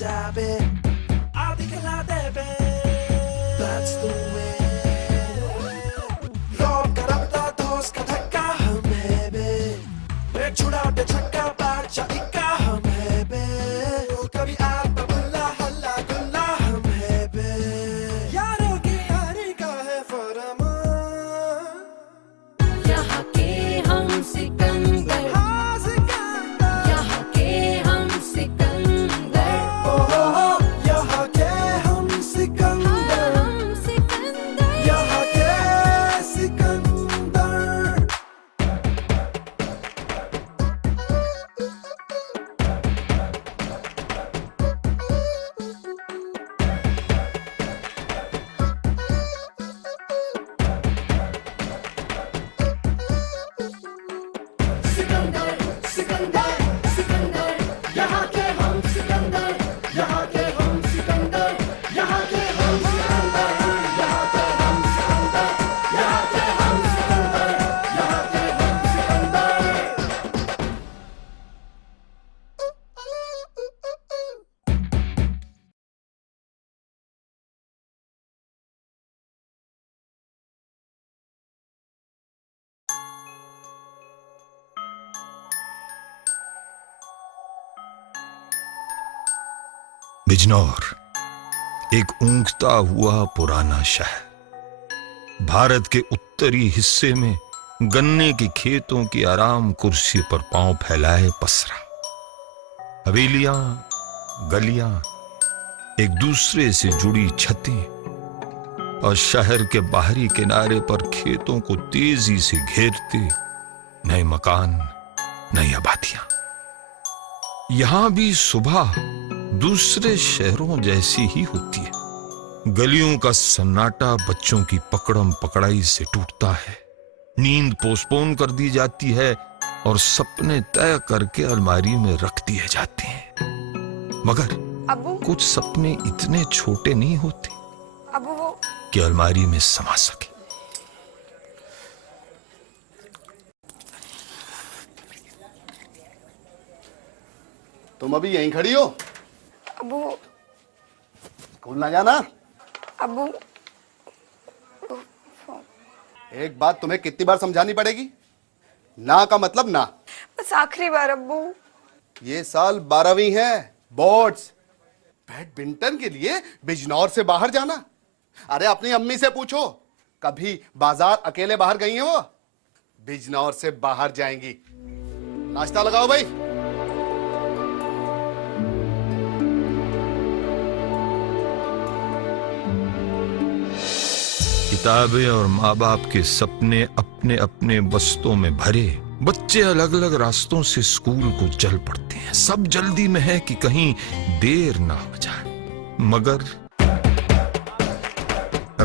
잡에 어디가 나대배 That's the way 롬가라보다 도스가 닦아 흠해배 외출할 때 착각 빠져 이까 흠해배 우감이 아빠 불라 할라 굴라 흠해배 야르기 아니까 해버려마 यहाँ के हम सिकंदर यहाँ के हम सिकंदर यहाँ के हम सिकंदर हम सिकंदर यहाँ के सिकंदर सिकंदर सिकंदर सिकंदर यहाँ के हम सिकंदर यहाँ के हम सिकंदर यहाँ के हम सिकंदर यहाँ के हम सिकंदर यहाँ के हम सिकंदर यहाँ के हम सिकंदर बिजनौर एक ऊंघता हुआ पुराना शहर भारत के उत्तरी हिस्से में गन्ने के खेतों की आराम कुर्सी पर पांव फैलाए पसरा। हवेलियां, गलियां, एक दूसरे से जुड़ी छतें और शहर के बाहरी किनारे पर खेतों को तेजी से घेरते नए मकान, नई आबादियां। यहां भी सुबह दूसरे शहरों जैसी ही होती है। गलियों का सन्नाटा बच्चों की पकड़म पकड़ाई से टूटता है। नींद पोस्टपोन कर दी जाती है और सपने तय करके अलमारी में रख दिए जाते हैं। मगर अबू कुछ सपने इतने छोटे नहीं होते अबू वो कि अलमारी में समा सके। तुम अभी यहीं खड़ी हो? अबू स्कूल ना जाना? अबू एक बात तुम्हें कितनी बार समझानी पड़ेगी? ना का मतलब ना। बस आखिरी बार अबू। ये साल 12वीं है, बोर्ड्स। बैडमिंटन के लिए बिजनौर से बाहर जाना? अरे अपनी अम्मी से पूछो, कभी बाजार अकेले बाहर गई हैं वो? बिजनौर से बाहर जाएंगी। नाश्ता लगाओ भाई। किताबें और माँ बाप के सपने अपने अपने बस्तों में भरे बच्चे अलग अलग रास्तों से स्कूल को चल पड़ते हैं। सब जल्दी में है कि कहीं देर ना हो जाए। मगर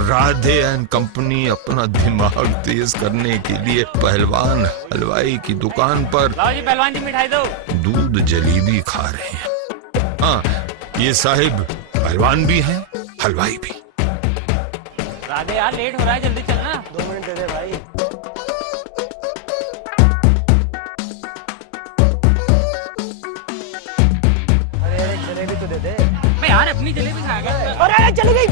राधे एंड कंपनी अपना दिमाग तेज करने के लिए पहलवान हलवाई की दुकान पर लाओ जी पहलवान जी मिठाई दो। दूध जलेबी खा रहे हैं। हाँ, ये साहिब पहलवान भी हैं, हलवाई भी। राधे यार लेट हो रहा है, जल्दी चलना। 2 मिनट दे दे भाई। अरे जलेबी तो दे दे। मैं यार अपनी जलेबी खा गया। अरे चली गई।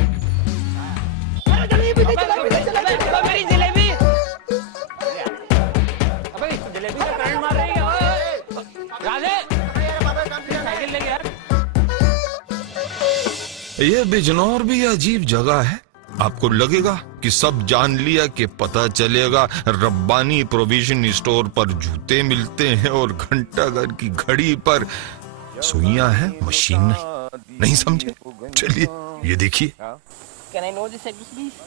अरे जलेबी दे, मेरी जलेबी। अबे जलेबी का करंट मार रही है। राधे साइकिल लेके यार। ये बिजनौर भी अजीब जगह है। आपको लगेगा कि सब जान लिया कि पता चलेगा रब्बानी प्रोविजन स्टोर पर जूते मिलते हैं और घंटाघर की घड़ी पर सुइयां हैं, मशीन नहीं। नहीं समझे? चलिए ये देखिए। Can I know this address please?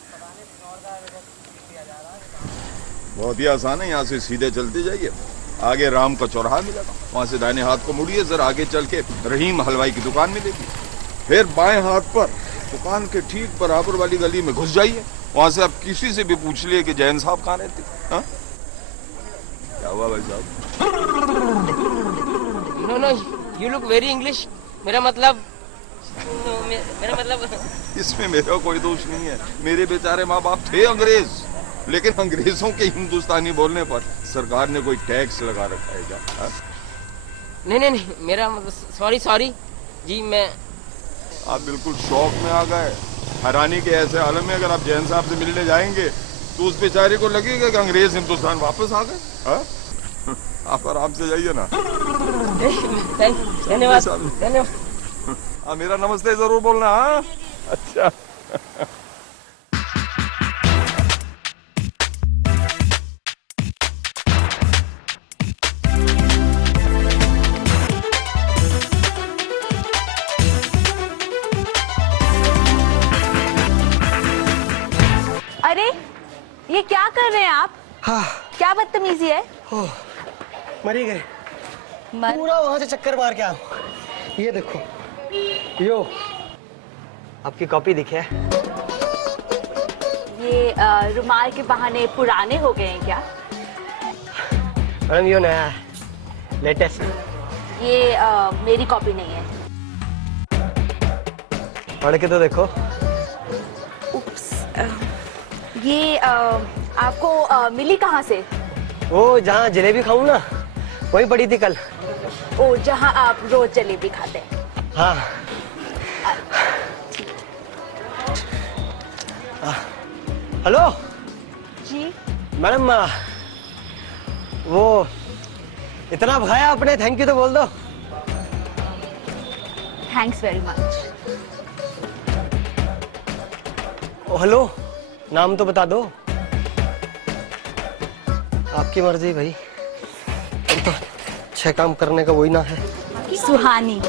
बहुत ही आसान है। यहाँ से सीधे चलते जाइए, आगे राम का चौराहा मिलेगा, वहाँ से दाहिने हाथ को मुड़िए, जरा आगे चल के रहीम हलवाई की दुकान मिलेगी। फिर बाएं हाथ पर दुकान के ठीक बराबर वाली गली में घुस जाइए, वहाँ से आप किसी से भी पूछ लिए कि जैन साहब कहाँ रहते। हाँ क्या हुआ भाई साहब? No, you look very English. मेरा मतलब इसमें मेरा कोई दोष नहीं है। मेरे बेचारे माँ बाप थे अंग्रेज, लेकिन अंग्रेजों के हिंदुस्तानी बोलने पर सरकार ने कोई टैक्स लगा रखा है क्या? नहीं, मेरा मतलब सॉरी जी, मैं आप बिल्कुल शौक में आ गए। हैरानी के ऐसे आलम में अगर आप जैन साहब से मिलने जाएंगे तो उस बेचारे को लगेगा कि अंग्रेज हिंदुस्तान वापस आ गए। हाँ? आप आराम से जाइए ना। धन्यवाद धन्यवाद। हाँ, मेरा नमस्ते जरूर बोलना। हाँ अच्छा। अरे ये क्या कर रहे हैं आप? हाँ, क्या बदतमीजी है? मरी गए। मर... पूरा वहां से चक्कर मार के आओ। ये देखो, यो आपकी कॉपी दिखे। ये रुमाल के बहाने पुराने हो गए हैं क्या? मैडम यो नया है, लेटेस्ट। ये मेरी कॉपी नहीं है। पढ़ के तो देखो। उप्स, ये आपको मिली कहाँ से? वो जहाँ जलेबी खाऊं ना, वही पड़ी थी कल। ओ, जहाँ आप रोज जलेबी खाते हैं। हाँ। हेलो जी मैडम, वो इतना भगाया आपने, थैंक यू तो बोल दो। Thanks very much. हेलो, नाम तो बता दो। आपकी मर्जी भाई, तो अच्छे काम करने का वही ना है। सुहानी।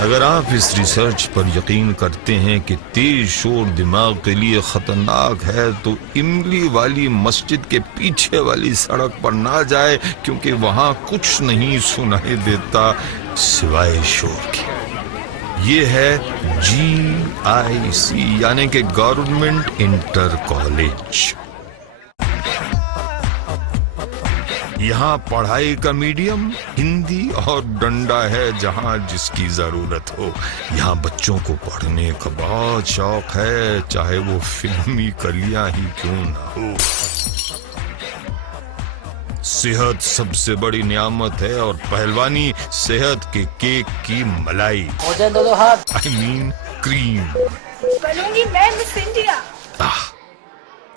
अगर आप इस रिसर्च पर यकीन करते हैं कि तेज शोर दिमाग के लिए खतरनाक है तो इमली वाली मस्जिद के पीछे वाली सड़क पर ना जाए, क्योंकि वहां कुछ नहीं सुनाई देता सिवाय शोर के। ये है GIC यानी कि गवर्नमेंट इंटर कॉलेज। यहाँ पढ़ाई का मीडियम हिंदी और डंडा है जहाँ जिसकी जरूरत हो। यहाँ बच्चों को पढ़ने का बहुत शौक है, चाहे वो फिल्मी कलियां ही क्यों ना हो। सेहत सबसे बड़ी नियामत है और पहलवानी सेहत के केक की मलाई, दो हाथ। I mean cream. बनूंगी मैं मिस इंडिया।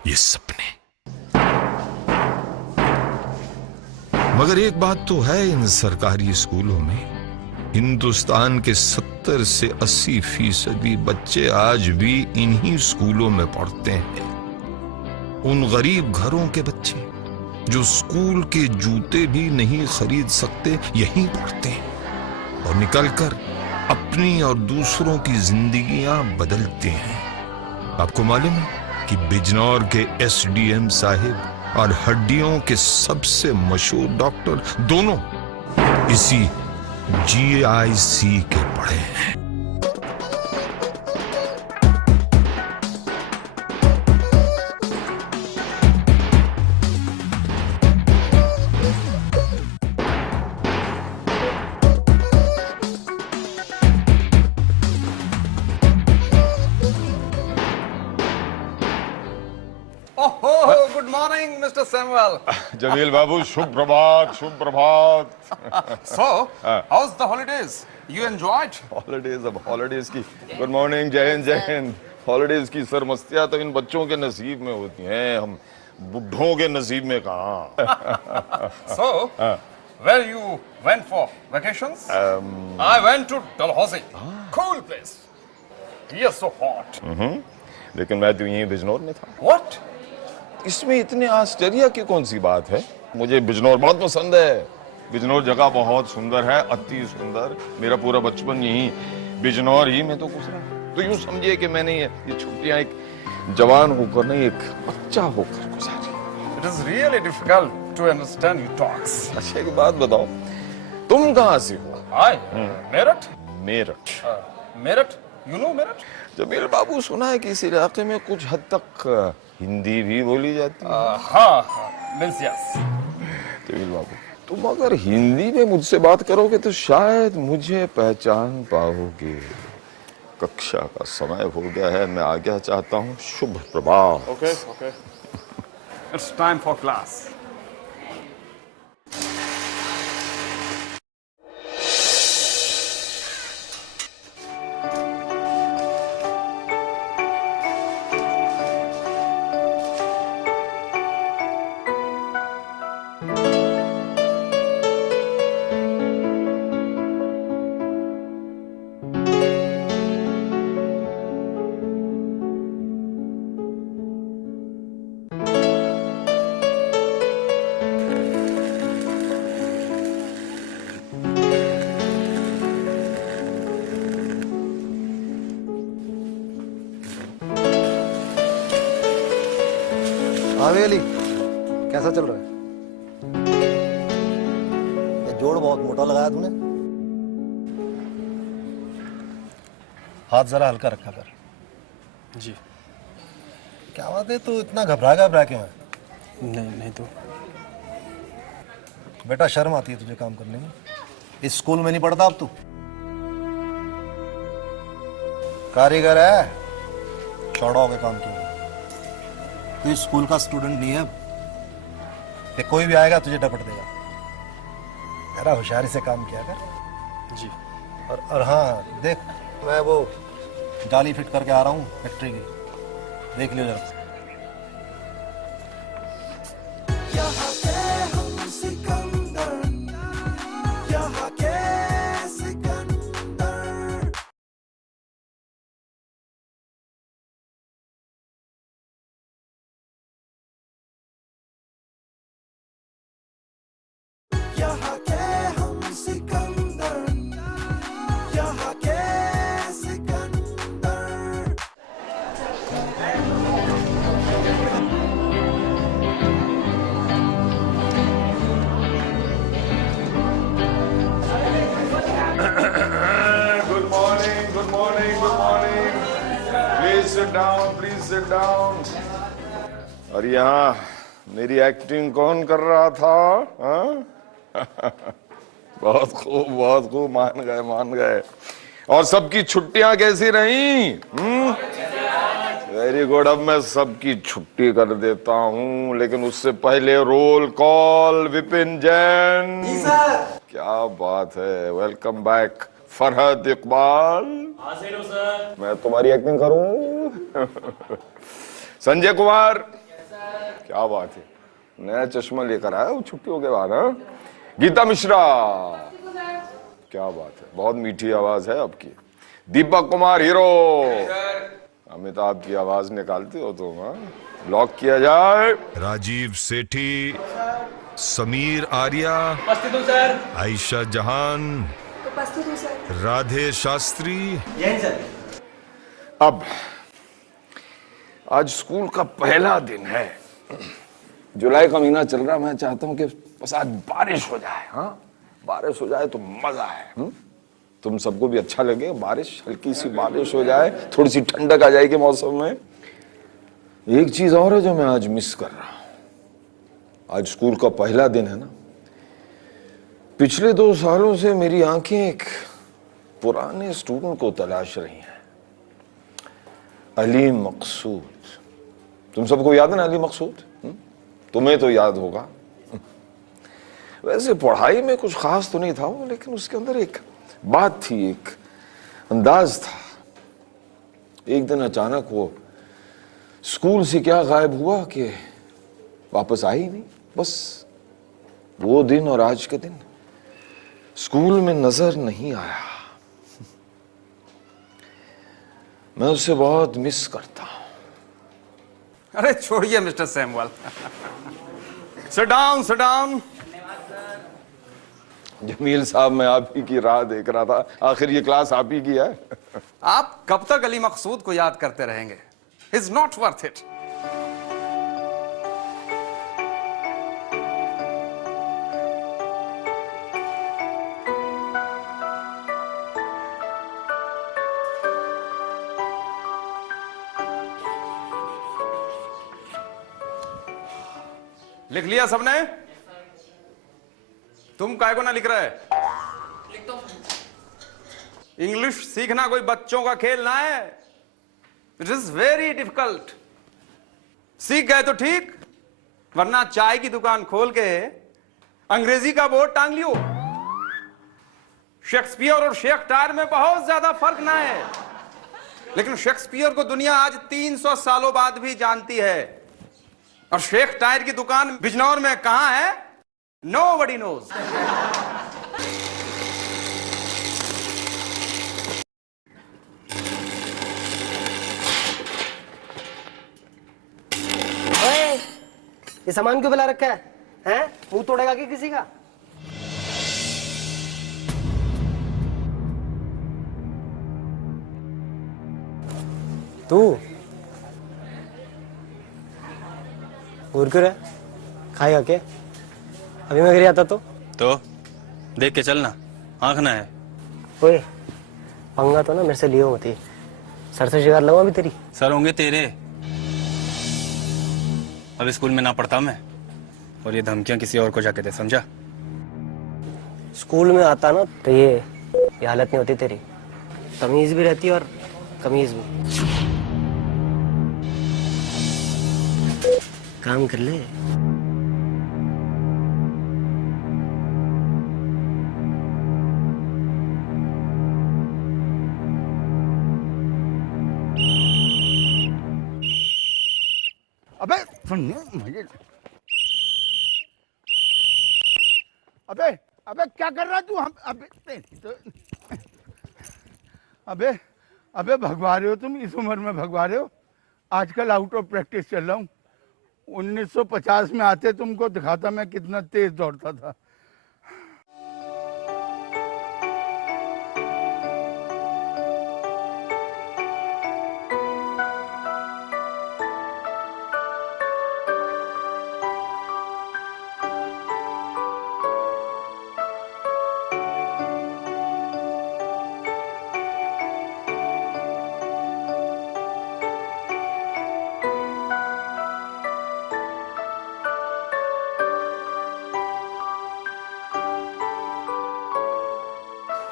ये सपने। मगर एक बात तो है इन सरकारी स्कूलों में, हिंदुस्तान के 70 से 80% बच्चे आज भी इन्हीं स्कूलों में पढ़ते हैं। उन गरीब घरों के बच्चे जो स्कूल के जूते भी नहीं खरीद सकते यहीं पढ़ते हैं और निकलकर अपनी और दूसरों की जिंदगियां बदलते हैं। आपको मालूम है कि बिजनौर के SDM साहिब और हड्डियों के सबसे मशहूर डॉक्टर दोनों इसी GIC के पढ़े हैं। Good morning mister Samuel. Jamil बाबू, शुभ प्रभात, शुभ प्रभात। So, how's the holidays? You enjoyed? Holidays, अब हॉलीडेज की गुड मॉर्निंग, जय हिंद जय हिंद। हॉलीडेज की सरमस्तियां तो इन बच्चों के नसीब में होती हैं, हम बुढ़ों के नसीब में कहाँ। So, where you went for vacations? I went to Dalhousie. Cool place. Here so hot. लेकिन मैं तो यहीं बिजनौर में था। What? इसमें इतने आश्चर्य की कौन सी बात है? मुझे बिजनौर बहुत पसंद है। बिजनौर जगह बहुत सुंदर है, अति सुंदर। मेरा पूरा बचपन यहीं बिजनौर ही में तो गुजरा। तो यूं समझिए कि मैंने ये छुट्टियां एक जवान होकर नहीं, एक बच्चा होकर गुजारी। It is really difficult to understand your talks. अच्छा एक बात बताओ, तुम कहाँ से हो? I, Meerut? Meerut. Meerut? You know Meerut? Jameel बाबू, सुना है कि इस इलाके में कुछ हद तक हिंदी भी बोली जाती है। हाँ, means yes. जमील बाबू, तुम अगर हिंदी में मुझसे बात करोगे तो शायद मुझे पहचान पाओगे। कक्षा का समय हो गया है, मैं आज्ञा चाहता हूँ। शुभ प्रभात। Okay, okay. It's time for class. हवेली कैसा चल रहा है? ये जोड़ बहुत मोटा लगाया तूने। हाथ जरा हल्का रखा कर। जी। क्या बात है, तू इतना घबरा क्यों है? नहीं तो बेटा शर्म आती है तुझे काम करने में? इस स्कूल में नहीं पढ़ता अब तू? कारीगर है, चौड़ा हो गए काम किया। तू इस स्कूल का स्टूडेंट नहीं है कि कोई भी आएगा तुझे डपट देगा। जरा होशियारी से काम किया कर। जी। और हाँ देख, मैं वो जाली फिट करके आ रहा हूँ फैक्ट्री की, देख लियो जरा। यहाँ के हम सिकंदर, यहाँ के सिकंदर। यहाँ के हम सिकंदर, यहाँ के Sikandar. Good morning, good morning, good morning. Please sit down, please sit down. और यहाँ मेरी एक्टिंग कौन कर रहा था? हाँ? बहुत खूब, मान गए। और सबकी छुट्टियां कैसी रही? Very good. अब मैं सबकी छुट्टी कर देता हूँ, लेकिन उससे पहले रोल कॉल। विपिन जैन। जी सर। क्या बात है, वेलकम बैक। फरहत इकबाल। हाजिर हूं सर। मैं तुम्हारी एक्टिंग करूं? संजय कुमार। क्या बात है, नया चश्मा लेकर आया वो छुट्टियों के बाद। हाँ? गीता मिश्रा। क्या बात है, बहुत मीठी आवाज है आपकी। दीपक कुमार हीरो। अमिताभ की आवाज निकालते हो तुम। हाँ? लॉक किया जाए। राजीव सेठी, समीर आर्या, उपस्थित हूं सर। आयशा जहान, उपस्थित हूं सर। राधे शास्त्री। यही सर। अब आज स्कूल का पहला दिन है, जुलाई का महीना चल रहा। मैं चाहता हूं कि बस आज बारिश हो जाए। हाँ, बारिश हो जाए तो मजा है। तुम सबको भी अच्छा लगे बारिश, हल्की सी बारिश हो जाए, थोड़ी सी ठंडक आ जाएगी मौसम में। एक चीज और है जो मैं आज मिस कर रहा हूं। आज स्कूल का पहला दिन है ना। पिछले 2 सालों से मेरी आंखें एक पुराने स्टूडेंट को तलाश रही हैं। अली मकसूद। तुम सबको याद है ना अली मकसूद? तुम्हें तो याद होगा। वैसे पढ़ाई में कुछ खास तो नहीं था वो, लेकिन उसके अंदर एक बात थी, एक अंदाज था। एक दिन अचानक वो स्कूल से क्या गायब हुआ कि वापस आई नहीं। बस वो दिन और आज के दिन स्कूल में नजर नहीं आया। मैं उसे बहुत मिस करता हूं। अरे छोड़िए mister Samuel. Sit down, sit down. Jamil साहब, मैं आप ही की राह देख रहा था। आखिर ये क्लास आप ही की है। आप कब तक अली मकसूद को याद करते रहेंगे? Is not worth it. लिख लिया सबने? तुम काय को ना लिख रहे? इंग्लिश सीखना कोई बच्चों का खेल ना है। It is very difficult. सीख गए तो ठीक, वरना चाय की दुकान खोल के अंग्रेजी का बोर्ड टांग लियो। शेक्सपियर और शेक्सपियर में बहुत ज्यादा फर्क ना है, लेकिन शेक्सपियर को दुनिया आज 300 सालों बाद भी जानती है। और शेक्सपियर की दुकान बिजनौर में कहां है? Nobody knows. ये सामान क्यों बुला रखा है? हैं? मुंह तोड़ेगा कि किसी का? तू घूर क्यों रहा? खाएगा क्या? अभी मैं घर आता तो देख के चलना, आंख ना है। ओए, पंगा तो ना मेरे से लियो मत ही। सर से शिकार लगाऊं अभी तेरी? सर होंगे तेरे। अब स्कूल में ना पढ़ता मैं, और ये धमकियां किसी और को जाके दे, समझा? स्कूल में आता ना तो ये हालत नहीं होती तेरी। तमीज भी रहती और कमीज भी। काम कर ले। अबे सुन मुझे। अबे अबे क्या कर रहा है तू? हम अबे अबे भगवा रहे हो तुम? इस उम्र में भगवा रहे हो? आजकल आउट ऑफ प्रैक्टिस चल रहा हूँ। 1950 में आते तुमको दिखाता मैं कितना तेज दौड़ता था।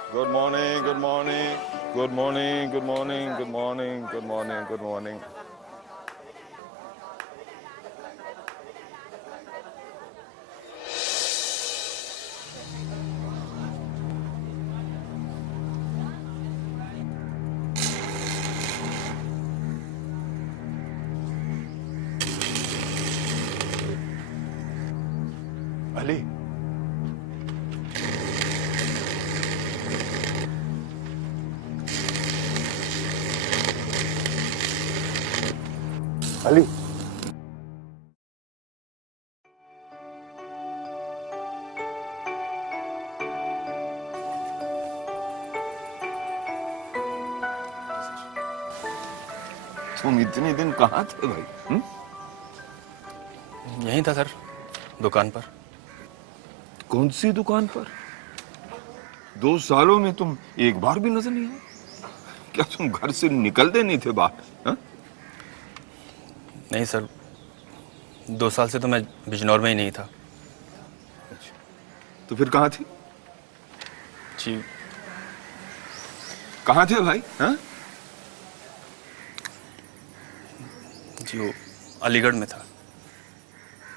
Good morning, good morning, good morning, good morning, good morning, good morning, good morning. Ali, Ali तुम इतने दिन कहाँ थे भाई? यहीं था सर, दुकान पर। कौन सी दुकान पर? 2 सालों में तुम एक बार भी नजर नहीं आए? क्या तुम घर से निकलते नहीं थे बाहर? हा? नहीं सर, 2 साल से तो मैं बिजनौर में ही नहीं था। तो फिर कहाँ थे? जी, कहाँ थे भाई? हा? जी वो अलीगढ़ में था।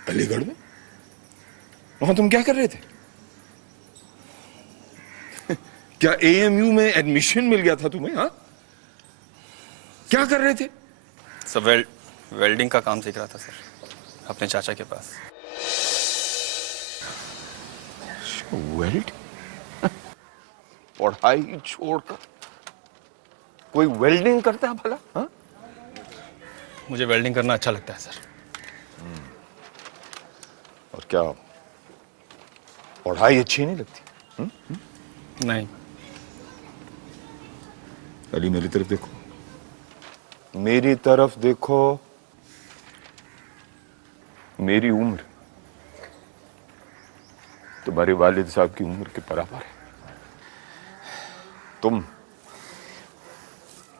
अलीगढ़ में? वहां तुम क्या कर रहे थे? क्या AMU में एडमिशन मिल गया था तुम्हें? हाँ, क्या कर रहे थे? सब वेल्डिंग का काम सीख रहा था सर, अपने चाचा के पास। वेल्ड? पढ़ाई छोड़कर कोई वेल्डिंग करता है भला? हाँ? मुझे वेल्डिंग करना अच्छा लगता है सर। और क्या पढ़ाई अच्छी नहीं लगती? नहीं। अली मेरी तरफ देखो, मेरी तरफ देखो। मेरी उम्र तुम्हारे वालिद साहब की उम्र के बराबर है।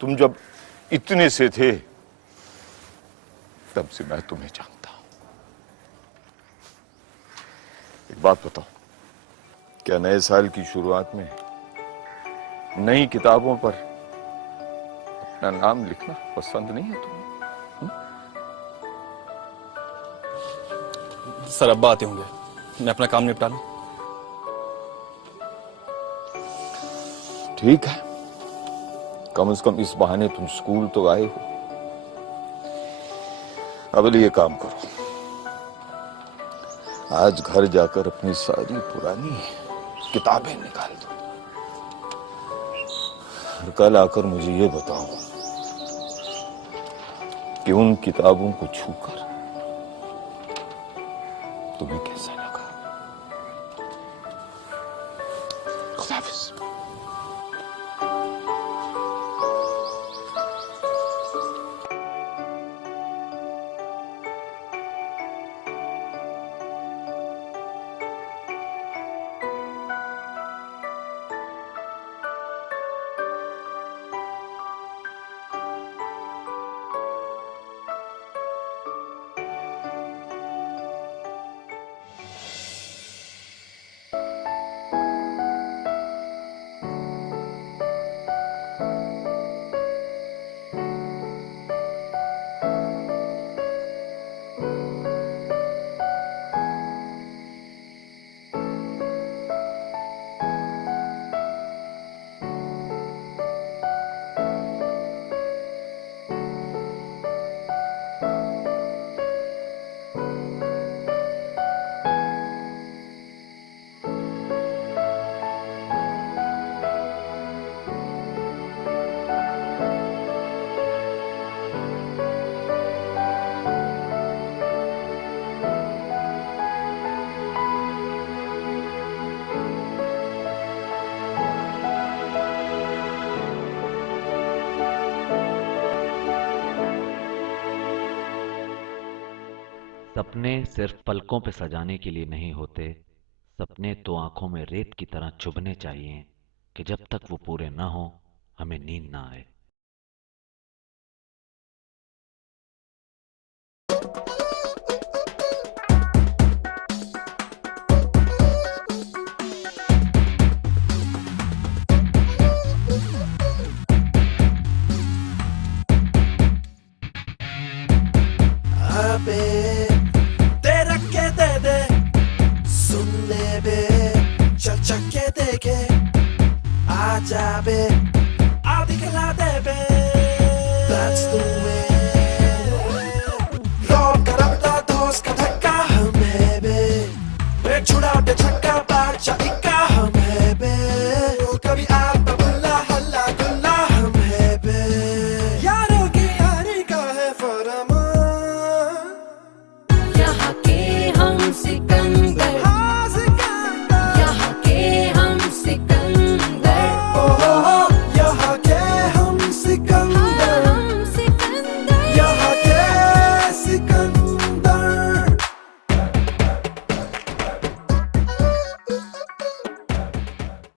तुम जब इतने से थे तब से मैं तुम्हें जानता हूं। एक बात बताओ, क्या नए साल की शुरुआत में नई किताबों पर अपना नाम लिखना पसंद नहीं है तुम्हें? सर अब्बा आते होंगे, मैं अपना काम निपटा लूं। ठीक है, कम से कम इस बहाने तुम स्कूल तो आए हो। अब ये काम करो, आज घर जाकर अपनी सारी पुरानी किताबें निकाल दो और कल आकर मुझे ये बताओ कि उन किताबों को छूकर तुम्हें कैसा लगा। खुदा हाफिज़। सपने सिर्फ पलकों पे सजाने के लिए नहीं होते, सपने तो आंखों में रेत की तरह चुभने चाहिए कि जब तक वो पूरे ना हो हमें नींद ना आए। अबे तेरा के दे दे, सुन ले बे, चल चल के देखे, आजा बे, आ दिखला दे बे, that's the way। लौट कर अपना दोस्त का धक्का हमें बे, छुड़ा दे छक्का बार जा